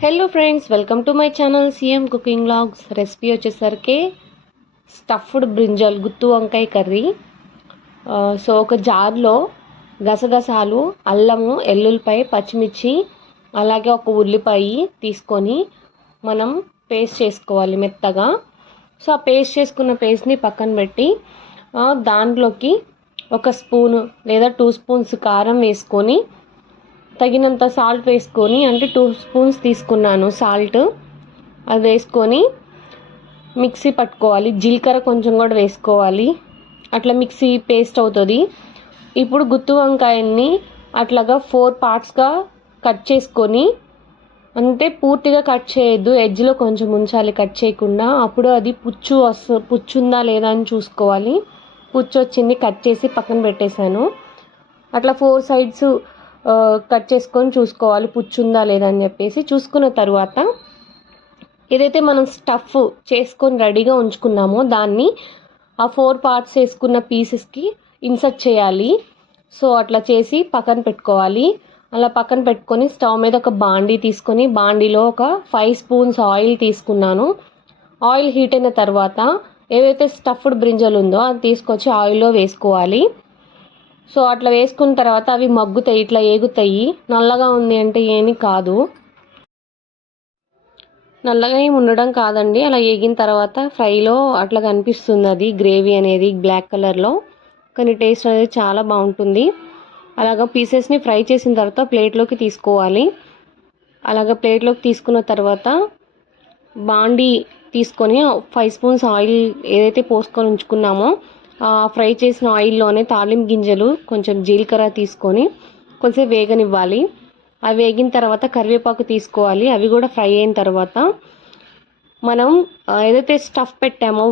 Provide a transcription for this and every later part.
Hello friends, welcome to my channel CM cooking vlogs. Recipe వచ్చేసరికి stuffed brinjal గుత్తు వంకాయ curry. So ఒక జార్లో గసగసాలు, అల్లము, ఎల్లుల్లిపాయ, పచ్చిమిర్చి, అలాగే ఒక ఉల్లిపాయ తీసుకొని మనం పేస్ట్ చేసుకోవాలి మెత్తగా. సో ఆ పేస్ట్ చేసుకున్న పేస్ట్ని పక్కన పెట్టి దాంట్లోకి ఒక స్పూను లేదా 2 స్పూన్స్ కారం వేసుకొని తగినంత సాల్ట్ వేసుకొని, అంటే 2 స్పూన్స్ తీసుకున్నాను సాల్ట్, అది వేసుకొని మిక్సీ పట్టుకోవాలి. జీలకర్ర కొంచెం కూడా వేసుకోవాలి, అట్లా మిక్సీ పేస్ట్ అవుతుంది. ఇప్పుడు గుత్తు వంకాయని అట్లాగా 4 పార్ట్స్గా కట్ చేసుకొని, అంటే పూర్తిగా కట్ చేయొద్దు, ఎడ్జ్లో కొంచెం ఉంచాలి కట్ చేయకుండా. అప్పుడు అది పుచ్చుందా లేదా అని చూసుకోవాలి. పుచ్చు వచ్చింది, కట్ చేసి పక్కన పెట్టేశాను. అట్లా 4 సైడ్స్ కట్ చేసుకొని చూసుకోవాలి పుచ్చుందా లేదా అని చెప్పేసి. చూసుకున్న తర్వాత ఏదైతే మనం స్టఫ్ చేసుకొని రెడీగా ఉంచుకున్నామో దాన్ని ఆ 4 పార్ట్స్ వేసుకున్న పీసెస్కి ఇన్సర్ట్ చేయాలి. సో అట్లా చేసి పక్కన పెట్టుకోవాలి. అలా పక్కన పెట్టుకొని స్టవ్ మీద ఒక బాండీ తీసుకొని, బాండీలో ఒక 5 స్పూన్స్ ఆయిల్ తీసుకున్నాను. ఆయిల్ హీట్ అయిన తర్వాత ఏవైతే స్టఫ్డ్ బ్రింజల్ ఉందో అది తీసుకొచ్చి ఆయిల్లో వేసుకోవాలి. సో అట్లా వేసుకున్న తర్వాత అవి మగ్గుతాయి, ఇట్లా ఏగుతాయి. నల్లగా ఉంది అంటే ఏమీ కాదు, నల్లగా ఏమి ఉండడం కాదండి. అలా ఏగిన తర్వాత ఫ్రైలో అట్లా కనిపిస్తుంది అది గ్రేవీ అనేది బ్లాక్ కలర్లో, కానీ టేస్ట్ అనేది చాలా బాగుంటుంది. అలాగా పీసెస్ని ఫ్రై చేసిన తర్వాత ప్లేట్లోకి తీసుకోవాలి. అలాగా ప్లేట్లోకి తీసుకున్న తర్వాత బాండీ తీసుకొని 5 స్పూన్స్ ఆయిల్ ఏదైతే పోసుకొని ఉంచుకున్నామో ఫ్రై చేసిన ఆయిల్లోనే తాలింపు గింజలు, కొంచెం జీలకర్ర తీసుకొని కొంచెం వేగనివ్వాలి. అవి వేగిన తర్వాత కరివేపాకు తీసుకోవాలి. అవి కూడా ఫ్రై అయిన తర్వాత మనం ఏదైతే స్టఫ్ పెట్టామో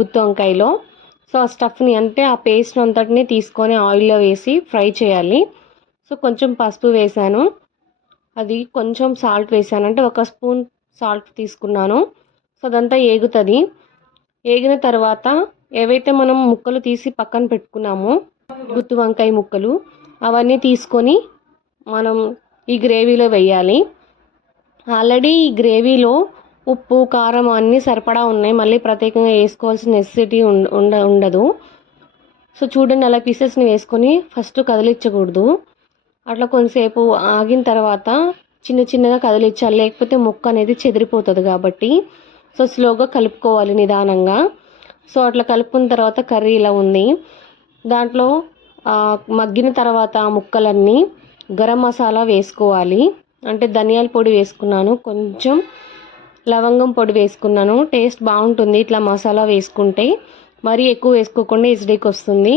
గుత్తి వంకాయలో, సో ఆ స్టఫ్ని, అంటే ఆ పేస్ట్ అంతటిని తీసుకొని ఆయిల్లో వేసి ఫ్రై చేయాలి. సో కొంచెం పసుపు వేసాను, అది కొంచెం సాల్ట్ వేసాను, అంటే 1 స్పూన్ సాల్ట్ తీసుకున్నాను. సో అదంతా ఏగుతుంది. ఏగిన తర్వాత ఏవైతే మనం ముక్కలు తీసి పక్కన పెట్టుకున్నామో గుత్తి వంకాయ ముక్కలు, అవన్నీ తీసుకొని మనం ఈ గ్రేవీలో వేయాలి. ఆల్రెడీ ఈ గ్రేవీలో ఉప్పు, కారం అన్నీ సరిపడా ఉన్నాయి, మళ్ళీ ప్రత్యేకంగా వేసుకోవాల్సిన నెసెసిటీ ఉండదు. సో చూడండి, అలా పీసెస్ని వేసుకొని ఫస్ట్ కదిలించకూడదు. అట్లా కొంతసేపు ఆగిన తర్వాత చిన్న చిన్నగా కదిలించాలి, లేకపోతే ముక్క అనేది చెదిరిపోతుంది కాబట్టి. సో స్లోగా కలుపుకోవాలి నిదానంగా. సో అట్లా కలుపుకున్న తర్వాత కర్రీ ఇలా ఉంది. దాంట్లో మగ్గిన తర్వాత ముక్కలన్నీ గరం మసాలా వేసుకోవాలి. అంటే ధనియాల పొడి వేసుకున్నాను, కొంచెం లవంగం పొడి వేసుకున్నాను. టేస్ట్ బాగుంటుంది ఇట్లా మసాలా వేసుకుంటే, మరీ ఎక్కువ వేసుకోకుండా ఎస్డీకి వస్తుంది.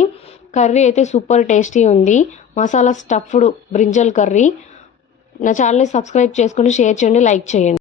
కర్రీ అయితే సూపర్ టేస్టీ ఉంది, మసాలా స్టఫ్డ్ బ్రింజల్ కర్రీ. నా ఛానల్ని సబ్స్క్రైబ్ చేసుకుని షేర్ చేయండి, లైక్ చేయండి.